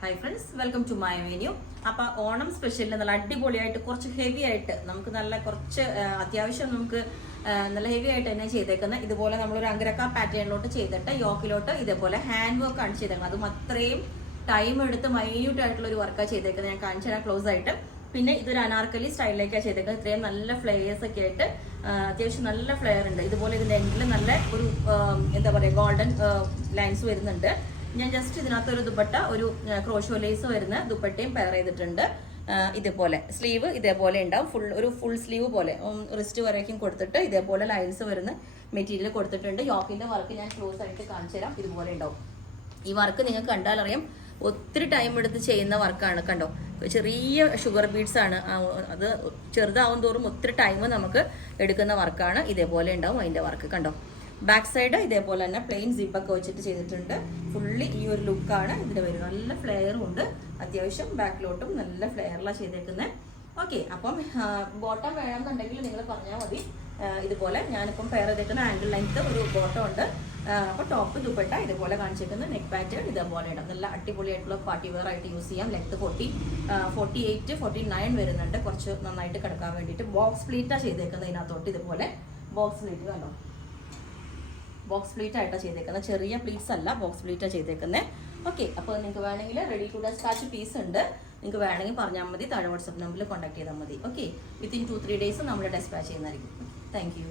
Hi friends, welcome to my menu. അപ്പൊ ഓണം സ്പെഷ്യലിൽ നല്ല അടിപൊളിയായിട്ട് കുറച്ച് ഹെവി ആയിട്ട് നമുക്ക് നല്ല കുറച്ച് അത്യാവശ്യം നമുക്ക് നല്ല ഹെവി ആയിട്ട് തന്നെ ചെയ്തേക്കുന്നത്. ഇതുപോലെ നമ്മളൊരു അങ്കരക്ക പാറ്റേണിലോട്ട് ചെയ്തിട്ട് യോക്കിലോട്ട് ഇതേപോലെ ഹാൻഡ് വർക്ക് ആണ് ചെയ്തേക്കുന്നത്. അതും അത്രയും ടൈം എടുത്ത് മൈന്യൂട്ട് ആയിട്ടുള്ള ഒരു വർക്കാണ് ചെയ്തേക്കുന്നത്. ഞാൻ കാണിച്ചു തരാം ക്ലോസ് ആയിട്ട്. പിന്നെ ഇതൊരു അനാർക്കലി സ്റ്റൈലിലേക്കാണ് ചെയ്തേക്കുന്നത്. ഇത്രയും നല്ല ഫ്ലെയേഴ്സ് ഒക്കെ ആയിട്ട് അത്യാവശ്യം നല്ല ഫ്ലെയർ ഉണ്ട്. ഇതുപോലെ ഇതിന്റെ എൻഡിൽ നല്ല ഒരു എന്താ പറയുക ഗോൾഡൻ ലൈൻസ് വരുന്നുണ്ട്. ഞാൻ ജസ്റ്റ് ഇതിനകത്ത് ഒരു ദുപ്പട്ട, ഒരു ക്രോഷോ ലേസ് വരുന്ന ദുപ്പട്ടയും പെയർ ചെയ്തിട്ടുണ്ട്. ഇതേപോലെ സ്ലീവ് ഇതേപോലെ ഉണ്ടാവും, ഫുൾ സ്ലീവ് പോലെ റിസ്റ്റ് വരയ്ക്കും കൊടുത്തിട്ട് ഇതേപോലെ ലൈൻസ് വരുന്ന മെറ്റീരിയൽ കൊടുത്തിട്ടുണ്ട്. യോക്കിന്റെ വർക്ക് ഞാൻ ക്ലോസ് ആയിട്ട് കാണിച്ചു തരാം. ഇതുപോലെ ഉണ്ടാവും. ഈ വർക്ക് നിങ്ങൾക്ക് കണ്ടാലറിയാം ഒത്തിരി ടൈം എടുത്ത് ചെയ്യുന്ന വർക്കാണ്. കണ്ടോ, ചെറിയ ഷുഗർ ബീഡ്സ് ആണ്. അത് ചെറുതാവും തോറും ഒത്തിരി ടൈം നമുക്ക് എടുക്കുന്ന വർക്കാണ്. ഇതേപോലെ ഉണ്ടാവും അതിന്റെ വർക്ക്. കണ്ടോ, ബാക്ക് സൈഡ് ഇതേപോലെ തന്നെ പ്ലെയിൻ സിപ്പൊക്കെ വെച്ചിട്ട് ചെയ്തിട്ടുണ്ട്. ഫുള്ളി ഈ ഒരു ലുക്കാണ് ഇതിന് വരുന്നത്. നല്ല ഫ്ലെയറും ഉണ്ട്, അത്യാവശ്യം ബാക്കിലോട്ടും നല്ല ഫ്ലെയറിലാണ് ചെയ്തേക്കുന്നത്. ഓക്കെ, അപ്പം ബോട്ടം വേണമെന്നുണ്ടെങ്കിൽ നിങ്ങൾ പറഞ്ഞാൽ മതി. ഇതുപോലെ ഞാനിപ്പം പെയർ ചെയ്തേക്കുന്ന ആംഗിൾ ലെങ്ത് ഒരു ബോട്ടം ഉണ്ട്. അപ്പോൾ ടോപ്പ് ദുപ്പട്ട ഇതുപോലെ കാണിച്ചേക്കുന്ന നെക്ക് പാറ്റേൺ ഇതേപോലെ ഇടാം. നല്ല അടിപൊളിയായിട്ടുള്ള പാർട്ടി വെയർ ആയിട്ട് യൂസ് ചെയ്യാം. ലെങ്ത് 48, 49 വരുന്നുണ്ട്. കുറച്ച് നന്നായിട്ട് കിടക്കാൻ വേണ്ടിയിട്ട് ബോക്സ് പ്ലീറ്റാണ് ചെയ്തേക്കുന്നത്. ഇതിനകത്തോട്ട് ഇതുപോലെ ബോക്സ് പ്ലീറ്റ് കണ്ടോ, ബോക്സ് പ്ലീറ്റ് ആയിട്ടാണ് ചെയ്തേക്കുന്നത്. ചെറിയ പ്ലീറ്റ്സ് അല്ല, ബോക്സ് പ്ലീറ്റാണ് ചെയ്തേക്കുന്നത്. ഓക്കെ, അപ്പോൾ നിങ്ങൾക്ക് വേണമെങ്കിൽ റെഡി ടു ഡെസ്പാച്ച് പീസ് ഉണ്ട്. നിങ്ങൾക്ക് വേണമെങ്കിൽ പറഞ്ഞാൽ മതി, താഴെ വാട്സപ്പ് നമ്പറിൽ കോൺടാക്ട് ചെയ്താൽ മതി. ഓക്കെ, വിത്തിൻ 2-3 ഡേയ്സ് നമ്മൾ ഡെസ്പാച്ച് ചെയ്യുന്നതായിരിക്കും. Thank you.